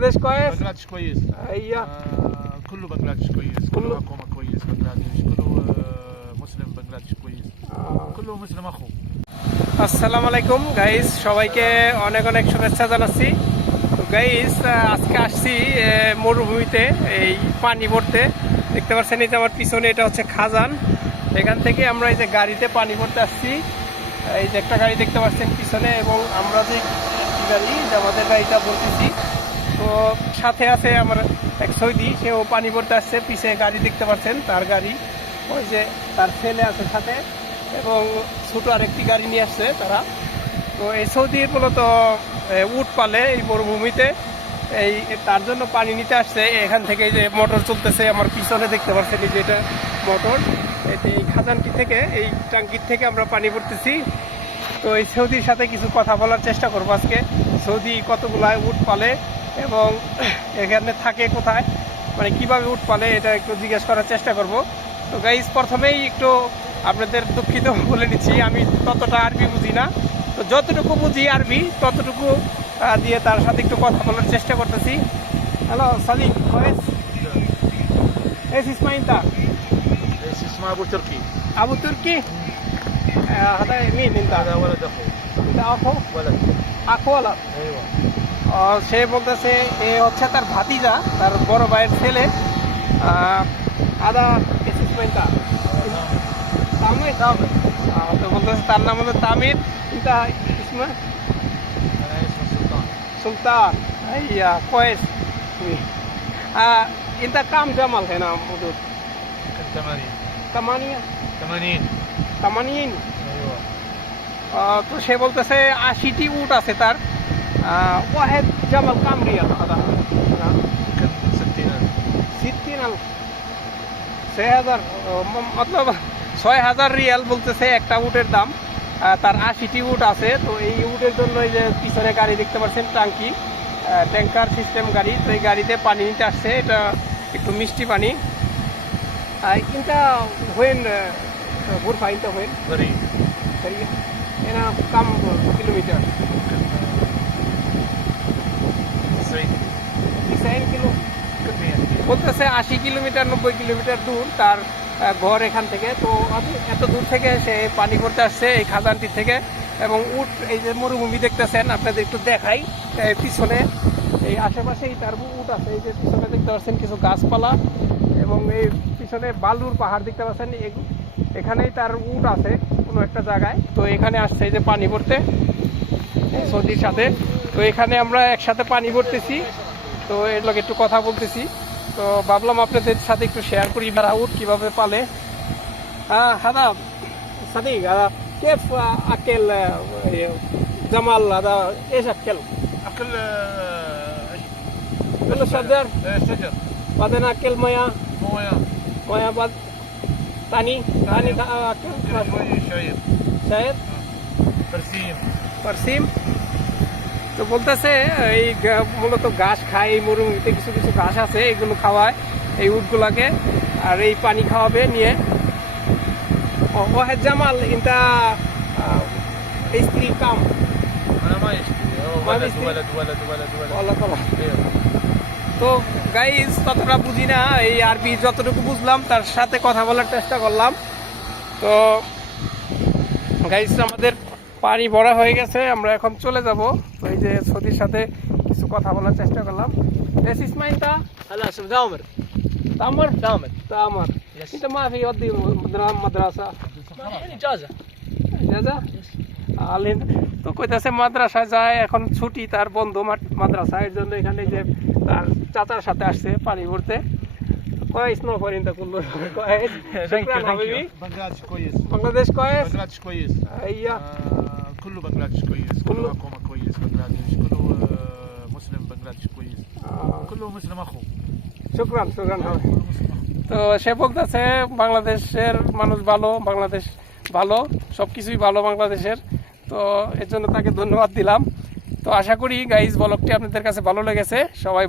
بنغلاديش كويس؟ بنغلاديش كويس. ايوه كله بنغلاديش كويس، كله حكومة كويس بنغلاديش، كله مسلم بنغلاديش كويس. كله مسلم اخو. আসসালামু আলাইকুম গাইস, সবাইকে অনেক অনেক শুভেচ্ছা জানাচ্ছি। তো গাইস আজকে আসছি মরুভূমিতে এই পানি ভরতে। দেখতে পাচ্ছেন এই যে আমার পিছনে এটা হচ্ছে খাজান। এখান থেকে আমরা এই যে গাড়িতে পানি ভরতে আসছি। এই যে একটা গাড়ি দেখতে পাচ্ছেন পিছনে, এবং আমরা যে গাড়ি যে আমাদের গাড়িটা ভরতেছি। তো সাথে আছে আমার এক সৌদি, সেও পানি ভরতে আসছে। পিছিয়ে গাড়ি দেখতে পাচ্ছেন, তার গাড়ি। ওই যে তার ছেলে আছে সাথে, এবং ছোটো আরেকটি গাড়ি নিয়ে আসছে তারা। তো এই সৌদির মূলত উট পালে এই মরুভূমিতে, এই তার জন্য পানি নিতে আসছে। এখান থেকে এই যে মোটর চলতেছে আমার পিছনে দেখতে পাচ্ছেন, এই যে এটা মোটর। এই খাজানটি থেকে, এই ট্যাঙ্কির থেকে আমরা পানি ভরতেছি। তো এই সৌদির সাথে কিছু কথা বলার চেষ্টা করবো আজকে। সৌদি কতগুলা উট পালে এবং এখানে থাকে কোথায়, মানে কিভাবে উট পালে, এটা একটু জিজ্ঞেস করার চেষ্টা করব। তো গাইস প্রথমেই একটু আপনাদের দুঃখিত বলে নিচ্ছি, আমি ততটা আরবি বুঝি না। তো যতটুকু বুঝি আরবি ততটুকু দিয়ে তার সাথে একটু কথা বলার চেষ্টা করতেছি। হ্যালো সালিম, কয়েস এস ইসমাইলতা اسمه ابو تركي. Abu Turki هذا مين انت؟ هذا ولد اخو. انت اخو؟ ولد. اخو ولا؟ ايوه. সে বলতেছে এ হচ্ছে তার ভাতিজা, তার বড় ভাইয়ের ছেলে। আদা এস ইসমাইলতা তামির। তো বলতেছে তার নাম হলো তামির। কিন্তু ইসমা انا اسمه سلطان. সুলতান। ইয়া কয়েস। انت كم جمل هنا موجود؟ يمكن 80. 80 80. 80 ايوه. তো সে বলতেছে 80টি উট আছে তার। واحد جمل كم ريال هذا؟ يمكن 60,000. 60,000 6,000 মতলব 6,000 রিয়াল বলতেছে একটা উটের দাম। তার 80টি উট আছে। তো এই উটের জন্য এই যে পিছনে গাড়ি দেখতে পাচ্ছেন, টাঙ্কি ট্যাঙ্কার সিস্টেম গাড়ি। তো এই গাড়িতে পানি নিতে আসছে, এটা একটু মিষ্টি পানি। কিন্তু হোয়েন ঘুরফা ইনটা হোয়েন قريب. এনা কাম কিলোমিটার 90 কিলো বলতেছে। 80 কিলোমিটার 90 কিলোমিটার দূর তার ঘর এখান থেকে। তো এত দূর থেকে সে পানি করতে আসছে এই খাজানটি থেকে। এবং উট, এই যে মরুভূমি দেখতেছেন, আপনাদের একটু দেখাই পিছনে এই আশেপাশেই তার উট আছে। এই যে পিছনে দেখতে পাচ্ছেন কিছু গাছপালা, এবং এই পিছনে বালুর পাহাড় দেখতে পাচ্ছেন। এখানেই তার উট আছে কোনো একটা জায়গায়। তো এখানে আসছে এই যে পানি ভরতে সৌদির সাথে। তো এখানে আমরা একসাথে পানি ভরতেছি। তো এর লগে একটু কথা বলতেছি। তো ভাবলাম আপনাদের সাথে একটু শেয়ার করি তারা উট কীভাবে পালে। هذا صديق هذا كيف أكل جمال هذا إيش أكل؟ اكل كله شجر شجر. بعدين أكل مياه مويه. بعد ثاني أكل شوي شعير. شاير برسيم. পারসিম। তো বলতেছে এই মূলত ঘাস খায় এই মরুভূমিতে, কিছু কিছু ঘাস আছে, এগুলো খাওয়ায় এই উটগুলাকে, আর এই পানি খাওয়াবে নিয়ে। واحد جمال انت يشتري كم؟ انا ما يشتري. ولد ولد ولد ولد ولد. والله طلع. ايوه. তো গাইস ততটা বুঝি না, এই আরবি যতটুকু বুঝলাম তার সাথে কথা বলার চেষ্টা করলাম। তো গাইস আমাদের পানি ভরা হয়ে গেছে, আমরা এখন চলে যাব। তো এই যে সৌদির সাথে কিছু কথা বলার চেষ্টা করলাম। এস ইসমাইলতা هلا اسمه دامر. তামর دامر. তামর। انت ما في يودي مدرسه يعني اجازه. দাদা আলেন। তো কইতাছে মাদ্রাসায় যায়, এখন ছুটি তার বন্ধ মাদ্রাসা, এর জন্য এখানে যে তার চাচার সাথে আসছে পানি ভরতে। كويس نوفر انت كله كويس. شكرا حبيبي. بنغلاديش كويس. بنغلاديش كويس. بنغلاديش كويس. ايوه كله بنغلاديش كويس. كله كله. حكومة كويس بنغلاديش. كله مسلم بنغلاديش كويس. كله مسلم اخو. শুকরান শুকরান হবে। كله مسلم اخو. তো সে বলতেছে বাংলাদেশের মানুষ ভালো, বাংলাদেশ ভালো, সব কিছুই ভালো বাংলাদেশের। তো এর জন্য তাকে ধন্যবাদ দিলাম। তো আশা করি গাইজ ব্লগটি আপনাদের কাছে ভালো লেগেছে। সবাই